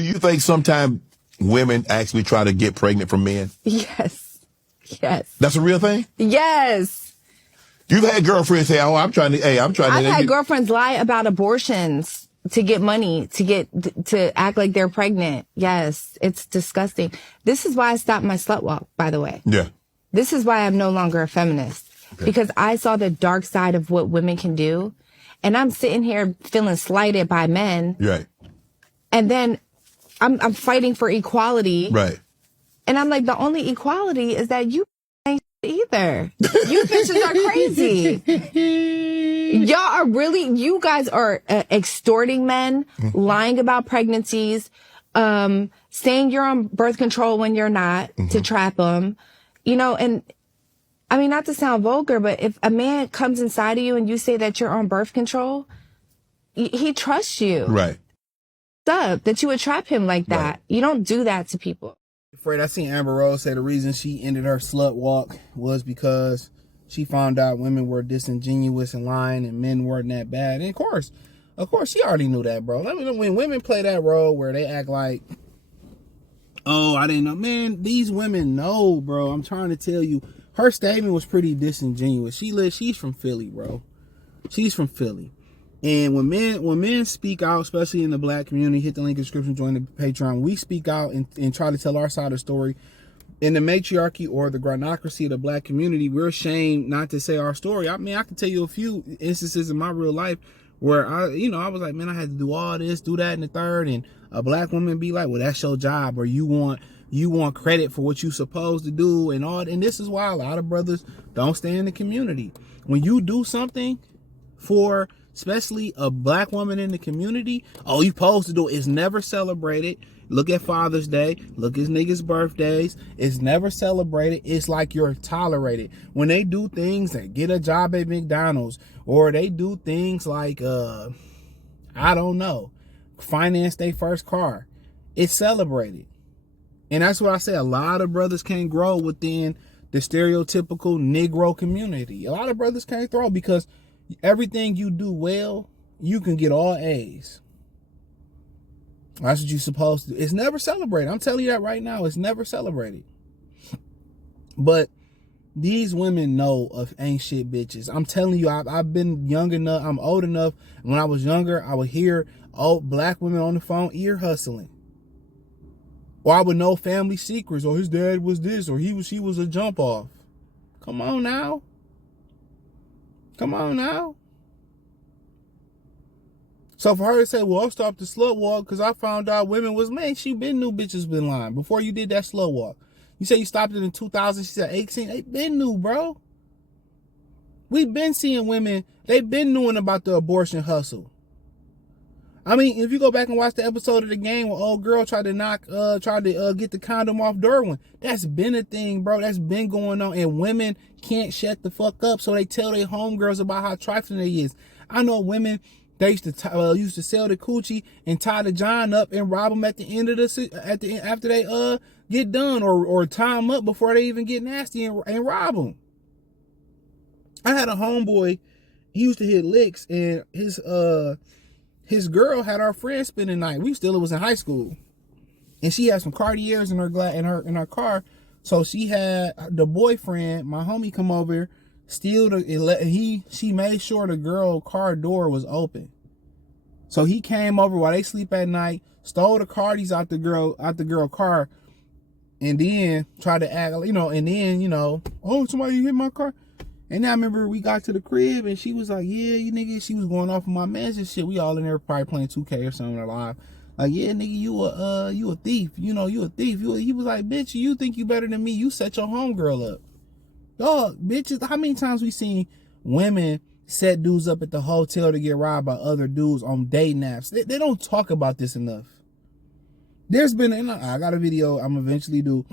Do you think sometimes women actually try to get pregnant from men? Yes. That's a real thing? Yes. You've had girlfriends say, "Oh, I'm trying to." I've had girlfriends lie about abortions to get money, to act like they're pregnant. Yes, it's disgusting. This is why I stopped my slut walk, by the way. Yeah. This is why I'm no longer a feminist. Okay. Because I saw the dark side of what women can do. And I'm sitting here feeling slighted by men. Right. And then I'm fighting for equality. Right. And I'm like, the only equality is that you ain't either. You bitches are crazy. Y'all are really, you guys are extorting men, lying about pregnancies, saying you're on birth control when you're not to trap them, you know, and I mean, not to sound vulgar, but if a man comes inside of you and you say that you're on birth control, he trusts you. Right. Up that you would trap him like that. Right. You don't do that to people. Fred, I seen Amber Rose say the reason she ended her slut walk was because she found out women were disingenuous and lying and men weren't that bad. And of course, she already knew that, bro. I mean, when women play that role where they act like, oh, I didn't know. Man, these women know, bro. I'm trying to tell you. Her statement was pretty disingenuous. She's from Philly, bro. She's from Philly. And when men speak out, especially in the black community, hit the link in the description, join the Patreon. We speak out and try to tell our side of the story. In the matriarchy or the granocracy of the black community, we're ashamed not to say our story. I mean, I can tell you a few instances in my real life where I was like, man, I had to do all this, do that, and the third, and a black woman be like, well, that's your job, or you want credit for what you supposed to do, and all. And this is why a lot of brothers don't stay in the community. When you do something for especially a black woman in the community, oh, you supposed to do it. It's never celebrated. Look at Father's Day. Look at niggas' birthdays. It's never celebrated. It's like you're tolerated. When they do things like get a job at McDonald's, or they do things like, I don't know, finance their first car, it's celebrated. And that's what I say. A lot of brothers can't grow within the stereotypical Negro community. A lot of brothers can't throw because everything you do well, you can get all A's. That's what you're supposed to do. It's never celebrated. I'm telling you that right now. It's never celebrated. But these women know of ain't shit bitches. I'm telling you, I've been young enough. I'm old enough. When I was younger, I would hear old black women on the phone ear hustling. Or I would know family secrets. Or his dad was this. Or she was a jump off. Come on now. Come on now. So for her to say, well, I stopped the slut walk because I found out women was, man, she been knew bitches been lying before you did that slut walk. You say you stopped it in 2000, she said 18. They been new, bro. We've been seeing women, they been knowing about the abortion hustle. I mean, if you go back and watch the episode of The Game where old girl tried to get the condom off Derwin, that's been a thing, bro. That's been going on. And women can't shut the fuck up, so they tell their homegirls about how trifling they is. I know women, they used to sell the coochie and tie the John up and rob them at the end of after they get done, or tie them up before they even get nasty and rob them. I had a homeboy, he used to hit licks, and his girl had our friend spend the night. It was in high school, and she had some Cartiers in her car. So she had the boyfriend, my homie, come over, she made sure the girl car door was open. So he came over while they sleep at night, stole the Cartis out the girl car, and then tried to act, oh, somebody hit my car. And I remember we got to the crib and she was like, yeah, you nigga, she was going off on my mans and shit. We all in there probably playing 2K or something live. Like, yeah, nigga, you a thief. You a thief. He was like, bitch, you think you better than me. You set your homegirl up. Dog, bitches, how many times we seen women set dudes up at the hotel to get robbed by other dudes on dating apps? They don't talk about this enough. There's been, and I got a video I'm eventually do.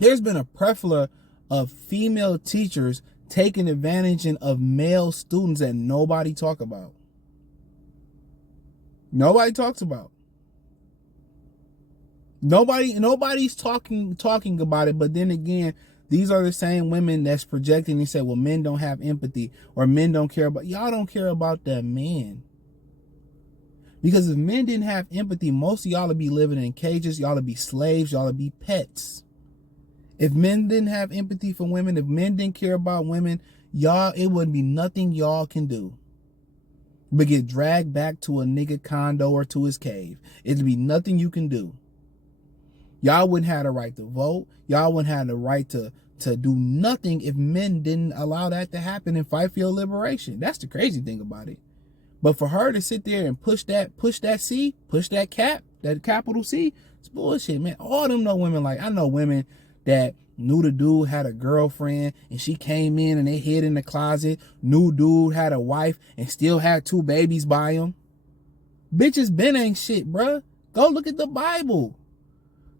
There's been a plethora of female teachers taking advantage of male students that nobody talk about. Nobody talks about. Nobody's talking about it. But then again, these are the same women that's projecting and say, well, men don't have empathy or men don't care about. Y'all don't care about the men. Because if men didn't have empathy, most of y'all would be living in cages, y'all would be slaves, y'all would be pets. If men didn't have empathy for women, if men didn't care about women, y'all, it wouldn't be nothing y'all can do but get dragged back to a nigga condo or to his cave. It'd be nothing you can do. Y'all wouldn't have the right to vote. Y'all wouldn't have the right to do nothing if men didn't allow that to happen and fight for your liberation. That's the crazy thing about it. But for her to sit there and push that capital C, it's bullshit, man. All them know women like, I know women that knew the dude had a girlfriend and she came in and they hid in the closet. New dude had a wife and still had 2 babies by him. Bitches been ain't shit, bruh. Go look at the Bible.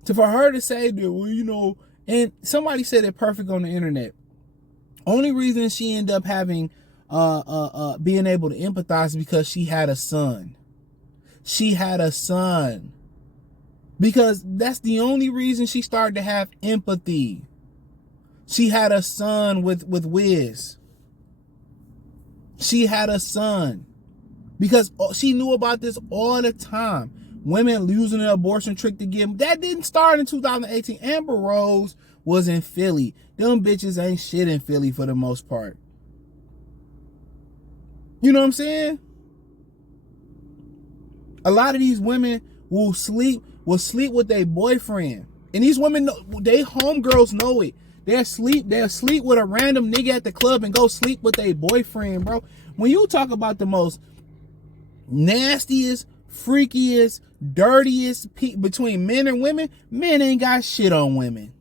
For her to say that, well, you know, and somebody said it perfect on the internet. Only reason she ended up having being able to empathize is because she had a son. She had a son. Because that's the only reason she started to have empathy. She had a son with Wiz. She had a son. Because she knew about this all the time. Women using an abortion trick to get him. That didn't start in 2018. Amber Rose was in Philly. Them bitches ain't shit in Philly for the most part. You know what I'm saying? A lot of these women will sleep with their boyfriend. And these women, they homegirls know it. They'll sleep with a random nigga at the club and go sleep with their boyfriend, bro. When you talk about the most nastiest, freakiest, dirtiest between men and women, men ain't got shit on women.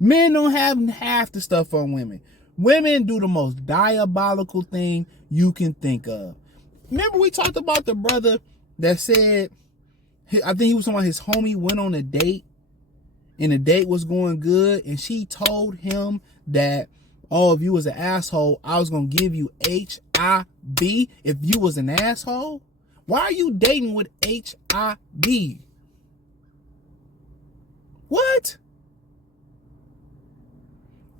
Men don't have half the stuff on women. Women do the most diabolical thing you can think of. Remember we talked about the brother that said, I think he was talking about his homie went on a date and the date was going good and she told him that, oh, if you was an asshole, I was going to give you HIV if you was an asshole. Why are you dating with HIV? What?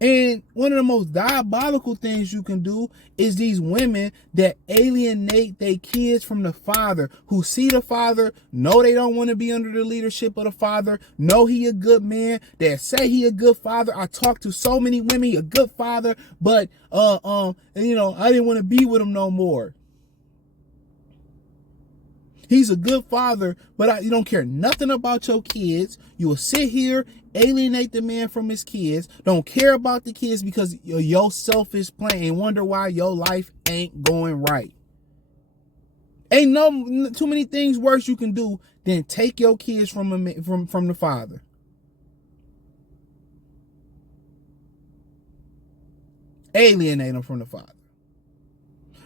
And one of the most diabolical things you can do is these women that alienate their kids from the father, who see the father, know they don't want to be under the leadership of the father, know he a good man, that say he a good father. I talked to so many women, he a good father, but you know, I didn't want to be with him no more. He's a good father, but you don't care nothing about your kids. You will sit here, alienate the man from his kids, don't care about the kids because your selfish plan, and wonder why your life ain't going right. Ain't no too many things worse you can do than take your kids from the father. Alienate them from the father.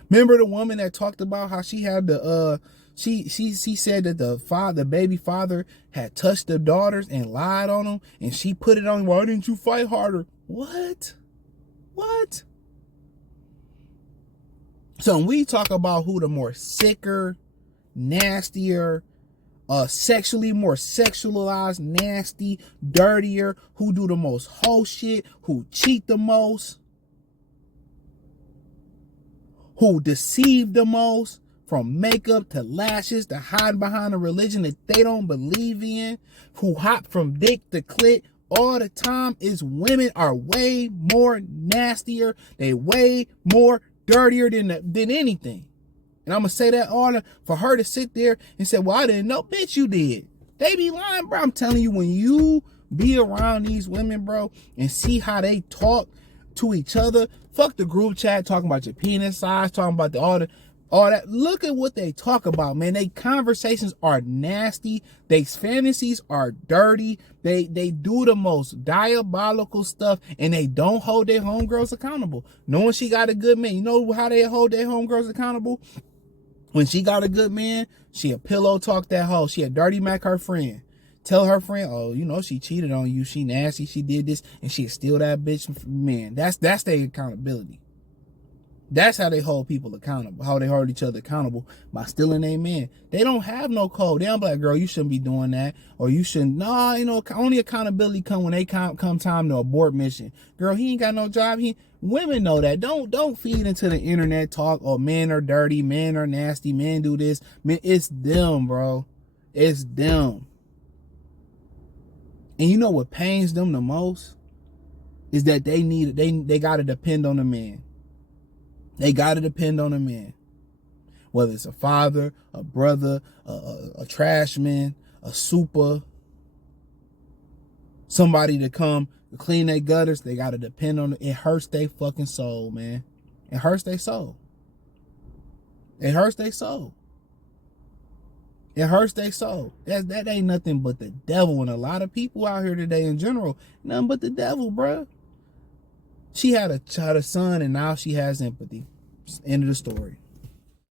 Remember the woman that talked about how she had the She said that the baby father had touched the daughters and lied on them, and she put it on, why didn't you fight harder? What? So when we talk about who the more sicker, nastier, sexually more sexualized, nasty, dirtier, who do the most hoe shit, who cheat the most, who deceive the most, from makeup to lashes to hide behind a religion that they don't believe in, who hop from dick to clit all the time, is women are way more nastier. They way more dirtier than anything. And I'm going to say that all for her to sit there and say, well, I didn't know. Bitch, you did. They be lying, bro. I'm telling you, when you be around these women, bro, and see how they talk to each other, fuck the group chat talking about your penis size, talking about all that. Look at what they talk about, man. They conversations are nasty. They fantasies are dirty. They do the most diabolical stuff, and they don't hold their homegirls accountable. Knowing she got a good man, you know how they hold their homegirls accountable? When she got a good man, she a pillow talk that hoe. She a dirty Mac her friend. Tell her friend, oh, you know, she cheated on you. She nasty. She did this, and she steal that bitch. Man, that's their accountability. That's how they hold people accountable. How they hold each other accountable, by stealing their man. They don't have no code. They don't be like, girl, you shouldn't be doing that, or you shouldn't. No, you know, only accountability come when they come time to abort mission. Girl, he ain't got no job. Women know that. Don't feed into the internet talk. Or men are dirty, men are nasty, men do this. Man, it's them, bro. It's them. And you know what pains them the most is that they gotta depend on a man. They gotta depend on a man. Whether it's a father, a brother, a trash man, a super, somebody to come clean their gutters, they gotta depend on it. It hurts their fucking soul, man. It hurts their soul. It hurts their soul. It hurts their soul. That ain't nothing but the devil. And a lot of people out here today in general, nothing but the devil, bruh. She had a son and now she has empathy. End of the story.